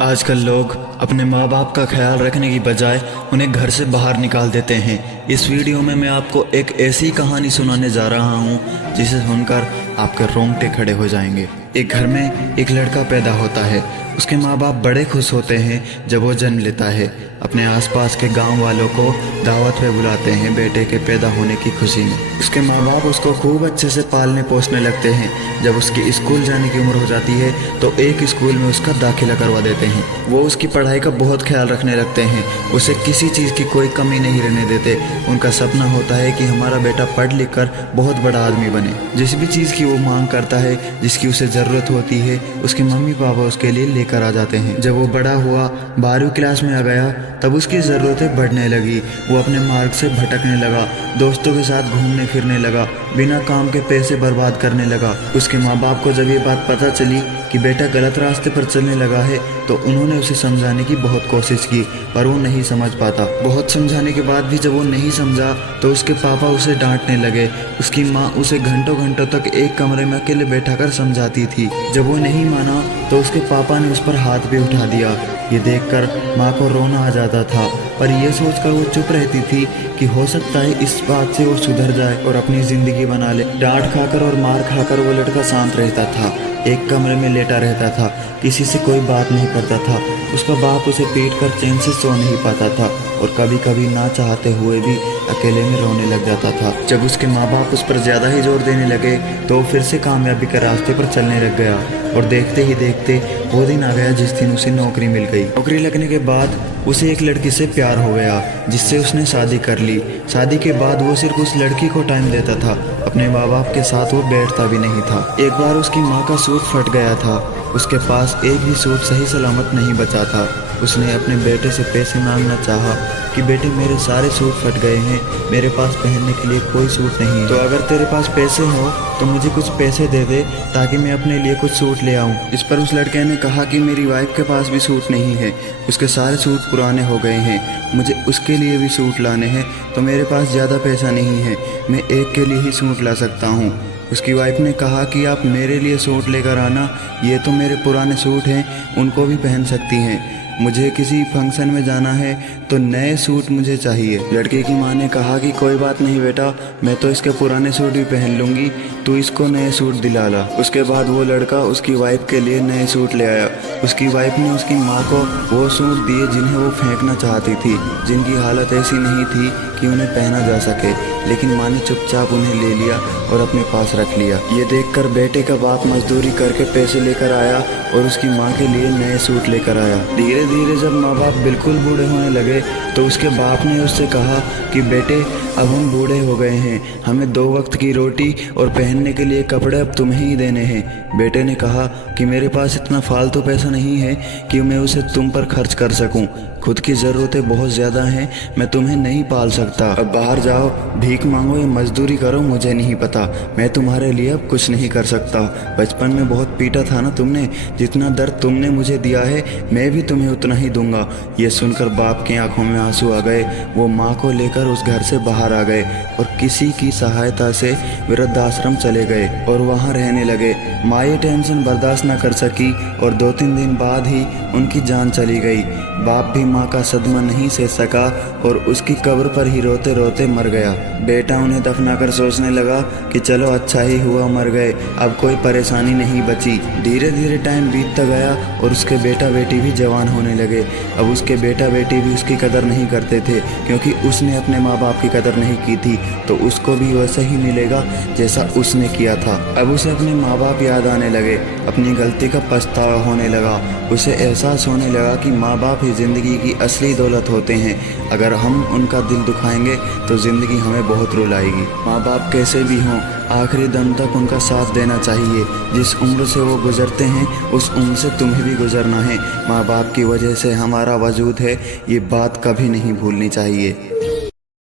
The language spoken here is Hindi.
आजकल लोग अपने माँ बाप का ख्याल रखने की बजाय उन्हें घर से बाहर निकाल देते हैं। इस वीडियो में मैं आपको एक ऐसी कहानी सुनाने जा रहा हूँ जिसे सुनकर आपके रोंगटे खड़े हो जाएंगे। एक घर में एक लड़का पैदा होता है। उसके माँ बाप बड़े खुश होते हैं जब वो जन्म लेता है। अपने आसपास के गांव वालों को दावत पे बुलाते हैं बेटे के पैदा होने की खुशी में। उसके माँ बाप उसको खूब अच्छे से पालने पोसने लगते हैं। जब उसकी स्कूल जाने की उम्र हो जाती है तो एक स्कूल में उसका दाखिला करवा देते हैं। वो उसकी पढ़ाई का बहुत ख्याल रखने लगते हैं, उसे किसी चीज़ की कोई कमी नहीं रहने देते। उनका सपना होता है कि हमारा बेटा पढ़ लिख कर बहुत बड़ा आदमी बने। जिस भी चीज़ की वो मांग करता है, जिसकी उसे ज़रूरत होती है, उसके मम्मी पापा उसके लिए लेकर आ जाते हैं। जब वो बड़ा हुआ, 12वीं क्लास में आ गया, तब उसकी ज़रूरतें बढ़ने लगी। वो अपने मार्ग से भटकने लगा, दोस्तों के साथ घूमने फिरने लगा, बिना काम के पैसे बर्बाद करने लगा। उसके माँ बाप को जब ये बात पता चली कि बेटा गलत रास्ते पर चलने लगा है तो उन्होंने उसे समझाने की बहुत कोशिश की, पर वो नहीं समझ पाता। बहुत समझाने के बाद भी जब वो नहीं समझा तो उसके पापा उसे डांटने लगे। उसकी माँ उसे घंटों घंटों तक एक कमरे में अकेले बैठाकर समझाती थी। जब वो नहीं माना तो उसके पापा ने उस पर हाथ भी उठा दिया। ये देखकर माँ को रोना आ जाता था, पर यह सोचकर वो चुप रहती थी कि हो सकता है इस बात से वो सुधर जाए और अपनी ज़िंदगी बना ले। डांट खाकर और मार खाकर वो लड़का शांत रहता था, एक कमरे में लेटा रहता था, किसी से कोई बात नहीं करता था। उसका बाप उसे पीट कर चैन से सो नहीं पाता था और कभी कभी ना चाहते हुए भी अकेले में रोने लग जाता था। जब उसके माँ बाप उस पर ज़्यादा ही जोर देने लगे तो वो फिर से कामयाबी के रास्ते पर चलने लग गया। और देखते ही देखते वो दिन आ गया जिस दिन उसे नौकरी मिल गई। नौकरी लगने के बाद उसे एक लड़की से प्यार हो गया, जिससे उसने शादी कर ली। शादी के बाद वो सिर्फ उस लड़की को टाइम देता था, अपने माँ बाप के साथ वो बैठता भी नहीं था। एक बार उसकी माँ का सूट फट गया था, उसके पास एक भी सूट सही सलामत नहीं बचा था। उसने अपने बेटे से पैसे मांगना चाहा कि बेटे मेरे सारे सूट फट गए हैं, मेरे पास पहनने के लिए कोई सूट नहीं है, तो अगर तेरे पास पैसे हो तो मुझे कुछ पैसे दे दे ताकि मैं अपने लिए कुछ सूट ले आऊं। इस पर उस लड़के ने कहा कि मेरी वाइफ के पास भी सूट नहीं है, उसके सारे सूट पुराने हो गए हैं, मुझे उसके लिए भी सूट लाने हैं, तो मेरे पास ज़्यादा पैसा नहीं है, मैं एक के लिए ही सूट ला सकता हूँ। उसकी वाइफ ने कहा कि आप मेरे लिए सूट लेकर आना, ये तो मेरे पुराने सूट हैं, उनको भी पहन सकती हैं, मुझे किसी फंक्शन में जाना है तो नए सूट मुझे चाहिए। लड़के की माँ ने कहा कि कोई बात नहीं बेटा, मैं तो इसके पुराने सूट भी पहन लूँगी, तू इसको नए सूट दिला ला। उसके बाद वो लड़का उसकी वाइफ के लिए नए सूट ले आया। उसकी वाइफ ने उसकी माँ को वो सूट दिए जिन्हें वो फेंकना चाहती थी, जिनकी हालत ऐसी नहीं थी कि उन्हें पहना जा सके, लेकिन माँ ने चुपचाप उन्हें ले लिया और अपने पास रख लिया। ये देखकर बेटे का बाप मजदूरी करके पैसे लेकर आया और उसकी माँ के लिए नए सूट लेकर आया। धीरे धीरे जब माँ बाप बिल्कुल बूढ़े होने लगे तो उसके बाप ने उससे कहा कि बेटे अब हम बूढ़े हो गए हैं, हमें 2 वक्त की रोटी और पहनने के लिए कपड़े अब तुम्हें ही देने हैं। बेटे ने कहा कि मेरे पास इतना फालतू पैसा नहीं है कि मैं उसे तुम पर खर्च कर सकूं, खुद की ज़रूरतें बहुत ज़्यादा हैं, मैं तुम्हें नहीं पाल सकता, अब बाहर जाओ, भीख मांगो या मजदूरी करो, मुझे नहीं पता, मैं तुम्हारे लिए अब कुछ नहीं कर सकता। बचपन में बहुत पीटा था ना तुमने, जितना दर्द तुमने मुझे दिया है मैं भी तुम्हें उतना ही दूंगा। ये सुनकर बाप की आंखों में आंसू आ गए। वो माँ को लेकर उस घर से बाहर आ गए और किसी की सहायता से वृद्धाश्रम चले गए और वहाँ रहने लगे। माँ ये टेंशन बर्दाश्त न कर सकी और 2-3 दिन बाद ही उनकी जान चली गई। बाप भी माँ का सदमा नहीं सह सका और उसकी कब्र पर ही रोते रोते मर गया। बेटा उन्हें दफनाकर सोचने लगा कि चलो अच्छा ही हुआ मर गए, अब कोई परेशानी नहीं बची। धीरे धीरे टाइम बीतता गया और उसके बेटा बेटी भी जवान होने लगे। अब उसके बेटा बेटी भी उसकी कदर नहीं करते थे, क्योंकि उसने अपने माँ बाप की कदर नहीं की थी, तो उसको भी वैसा ही मिलेगा जैसा उसने किया था। अब उसे अपने माँ बाप याद आने लगे, अपनी गलती का पछतावा होने लगा। उसे एहसास होने लगा कि माँ बाप ही ज़िंदगी की असली दौलत होते हैं, अगर हम उनका दिल दुखाएंगे तो ज़िंदगी हमें बहुत रुलाएगी। माँ बाप कैसे भी हों, आखिरी दम तक उनका साथ देना चाहिए। जिस उम्र से वो गुजरते हैं उस उम्र से तुम्हें भी गुजरना है। माँ बाप की वजह से हमारा वजूद है, ये बात कभी नहीं भूलनी चाहिए।